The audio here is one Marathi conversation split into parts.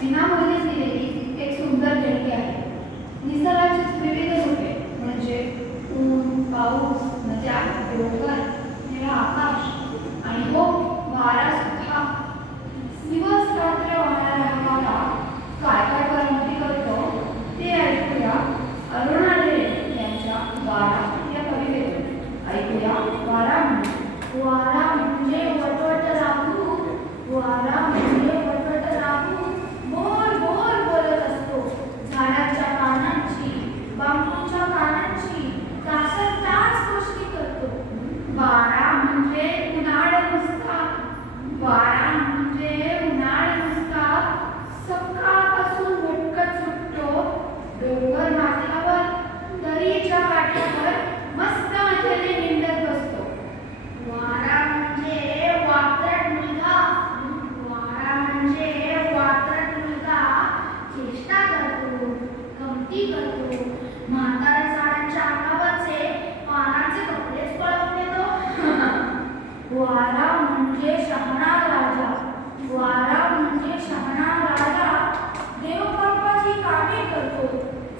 विनामूल्य दिलेली एक सुंदर देणगी आहे. निसर्गाचीच विविध रूपे म्हणजे ऊन, पाऊस, नद्या, डोंगर, निळा आकाश आणि हो वारा सुद्धा. दिवस रात्र वाहणारा वारा काय काय करामती करतो ते ऐकूया अरुणा ढेरे यांच्या वारा या कवितेतून. ऐकूया वारा म्हणजे. वारा म्हणजे वटवट राहू, वारा म्हणजे वटवट राहू, बोल बोल बोलत असतो झाडाच्या पानांची, बांबूच्या कानांची, तासन तास गोष्टी करतो. वारा म्हणजे उन्हाळा नुसता, वारा म्हणजे उन्हाळा नुसता, सकाळपासून भटकत सुटतो डोंगर माथ्यावर, दरीच्या काठावर मस्त मजेने निंडत बसतो. वारा म्हणजे वात्रट मुलगा, वारा म्हणजे वात्रट मुलगा, चेष्टा करतो, गमती करतो, म्हाताऱ्या झाडांच्या अंगावरचे पानाचे कपडेच पळवून देतो. वारा म्हणजे शहाणा राजा, वारा म्हणजे शहाणा राजा, देवबापाची कामे करतो,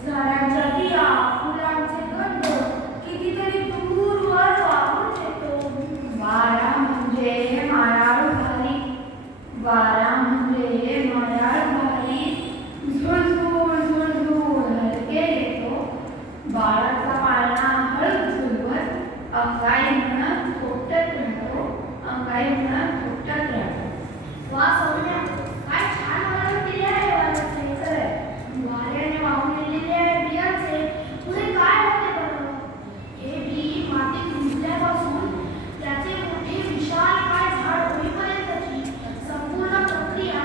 झाडांच्या बिया, फुलांचे गंध कितीतरी दूरवर वाहून येतो. वारा म्हणजे मायाळू भारी, वारा म्हणजे मायाळू भारी, झुळझुळ झुळझुळ हलके येतो, बाळाचा पाळणा हळद झुलवर, अंगाई म्हणत थोपटत राहतो, अंगाई म्हणत थोपटत राहतो. वा सौम्या, काय छान वारा केले आहे वाऱ्याचे. खरंय, वाऱ्याने वाहून गेलेले आहे बियाचे. पुढे काय होते बरं? हे बी मातीत रुजल्यापासून त्याचे मोठे विशाल काय झाड होईपर्यंतची संपूर्ण प्रक्रिया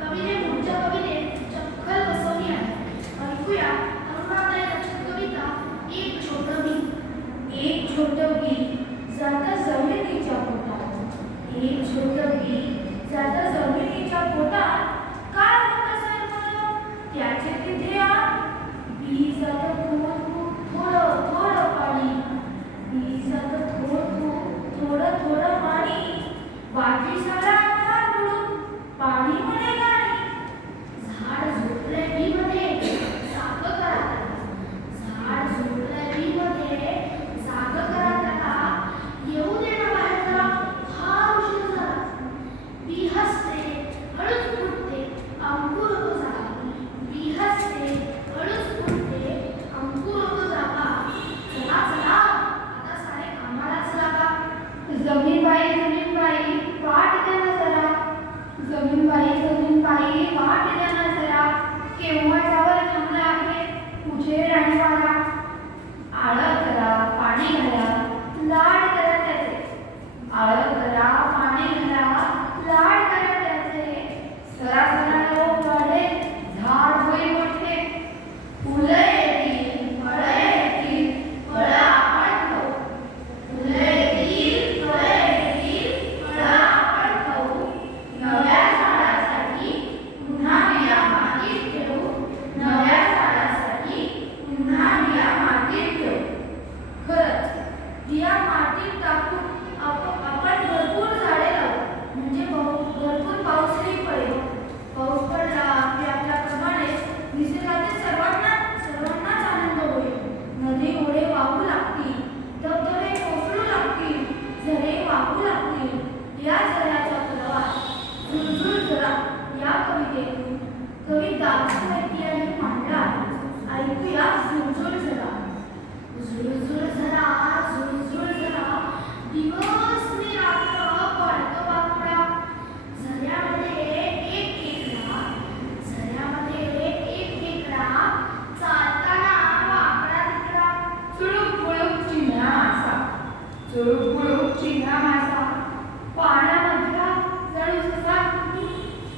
कवीने पुढच्या कवितेत चपखल बसवली आहे. ऐकूया अरुणाताई रचित कविता एक छोटं बी. एक छोटं बी जातं जमिनीच्या पोटात, एक छोटं बी जातं जमिनीच्या पोटात, काय होत असेल बरं त्याचे तिथे आत? बी जातं थोडं थोडं पाणी, बी जातं थोडं थोडं पाणी, बाकी सारा आधार बुडून पाणी मध्ये गाणी. झाड झोपलंय बी मध्ये, जागं करा त्याला, झाड झोपलंय बी मध्ये, जागं करा त्याला, येऊ दे ना बाहेर जरा, फार उशीर झाला. बी हसते, हळूच फुटते, अंकुर होतो जागा, बी हसते, हळूच फुटते, अंकुर होतो जागा. चला चला आता सारे कामालाच लागा. जमीनबाई जमीनबाई वाट द्या ना जरा, जमीनबाई जमीनबाई वाट द्या ना जरा, केव्हा त्यावर थांबला आहे उजेड आणि वारा. आळं करा पाणी घाला, लाड करा त्याचे, आळं करा पाणी घाला, लाड करा त्याचे, सरासरा लोक वाढेल, झाड होईल मोठे, फुलं येतील, फळं येतील, फळं आपण खाऊ, फुलं येतील, फळं येतील, फळं आपण खाऊ, नव्या झाडासाठी पुन्हा बिया मातीत ठेवू, नव्या झाडासाठी पुन्हा बिया मातीत ठेवू. खरंच बिया मातीत टाकून आपण भरपूर झाडे लावू, म्हणजे भरपूर पाऊसही पडेल. पाऊस पडला की आपल्याप्रमाणे निसर्गातील सर्वांनाच आनंद होईल. नदी ओढे वाहू लागतील, धबधबे कोसळू लागतील, झरे वाहू लागतील. या झऱ्याचा प्रवास झुळझुळ झरा या कवितेतून कवी दामोदर मालती यांनी मांडला आहे. ऐकूया झुळझुळ झरा. झुळझुळ झरा, झुळझुळ झरा, दिवस नि रात्र पडतो बाकडा, झऱ्यामध्ये एक खेकडा, झऱ्यामध्ये एक खेकडा, चालताना वाकडा तिकडा, चुळूक बुळूक चिंध्या मासा, चुळूक बुळूक चिंध्या मासा, पाण्यामधला जणू ससा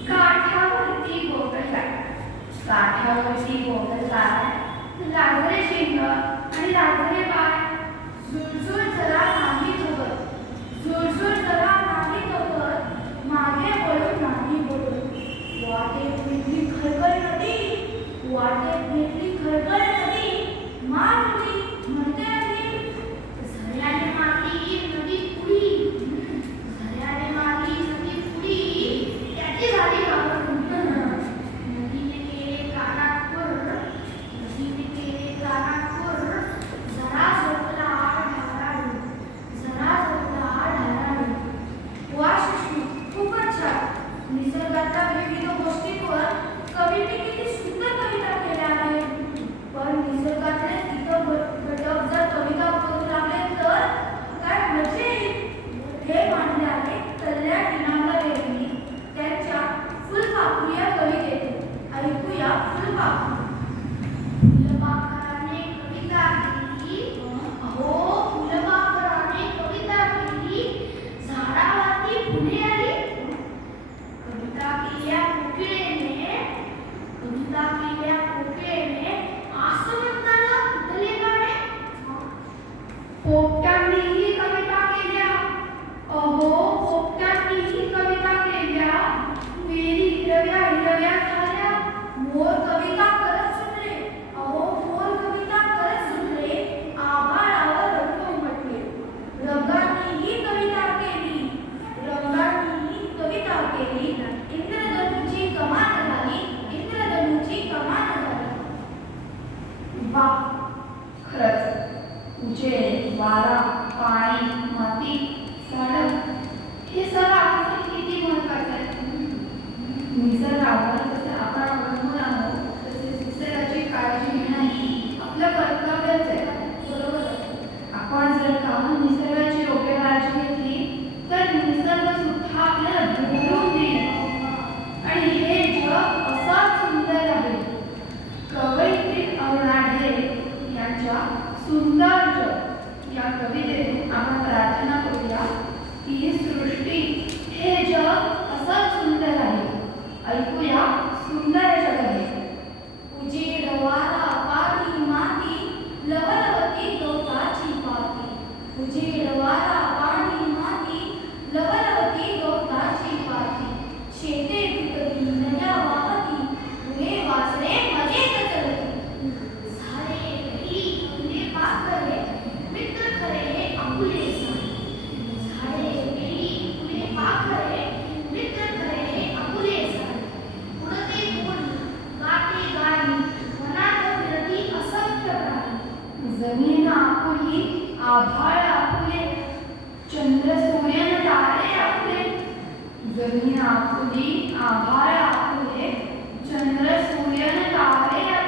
काठ्यावरती गोठवलाय, काठ्यावरती गोठवलाय, लाजरे शिंग आणि लाजरे पाय, झुळझुळ जरा नाही झोपत, झुळझुळ जरा नाही झोपत, मागे वळून नाही बोलत, वाटे पिंपरी खळखळ विचार निसर्गाच्या विविध गोष्टींवर कवीने किती सुंदर कविता केल्या आहेत. पण निसर्गातले इतर घटक जर कविता करू लागले तर काय मजा येईल. हे मांडले आहे कल्याण इनामदार यांनी त्यांच्या फुलपाखरू या कवितेतून. ऐकूया फुलपाखरू. फुलपाखराने कविता केली, अहो फुलपाखराने कविता केली, झाडावरती फुले आली. कविता केल्या कोकिळेने आसमंताला फुटले गाणे. पोपटांनीही कविता केल्या, अहो पोपटांनीही कविता केल्या, वेली हिरव्या हिरव्या झाल्या. मोर कविता करत सुटले, अहो मोर कविता करत सुटले, आभाळावर रंग उमटले. रंगांनीही कविता केली, रंगांनीही कविता केली, इंद्रधनुची कमान झाली, इंद्रधनुची कमान झाली. वा, खरंच उजेड, वारा, पाणी, माती, झाडं हे सगळं आपल्यासाठी किती महत्त्वाचं आहे. निसर्गावर जसे आपण अवलंबून आहोत तसेच निसर्गाची काळजी घेणं ही आपलं कर्तव्यच आहे. बरोबर आहे. आपण जर का निसर्गाची योग्य काळजी घेतली तर निसर्ग सुद्धा आपल्याला भरून देईल. आणि हे जग असंच सुंदर आहे. कवयित्री अरुणा ढेरे यांच्या सुंदर जग या कवितेतून आपण प्रार्थना करूया की ही सृष्टी, हे जग असंच सुंदर आहे. ऐकूया सुंदर जग आहे. उजेड, वारा, पाणी, माती, लवलवती गवताची पाती. उजेड, वारा, पाणी, माती, लवलवती गवताची पाती. शेते पिकती, नद्या वाहती, फुले वासरे मजेत चलती. झाडे, वेली, फुले, पाखरे, मित्र खरे आपुले सारे. झाडे, वेली, फुले, पाखरे, मित्र खरे आपुले सारे. उडते कोणी, गाते गाणी, मनात फिरती असंख्य प्राणी. जमीन आपुली, आभाळ आपुले, चंद्र सूर्य न तारे आपुले. जमीन आपुली, आभाळ आपुले, चंद्र सूर्य न तारे आपुले.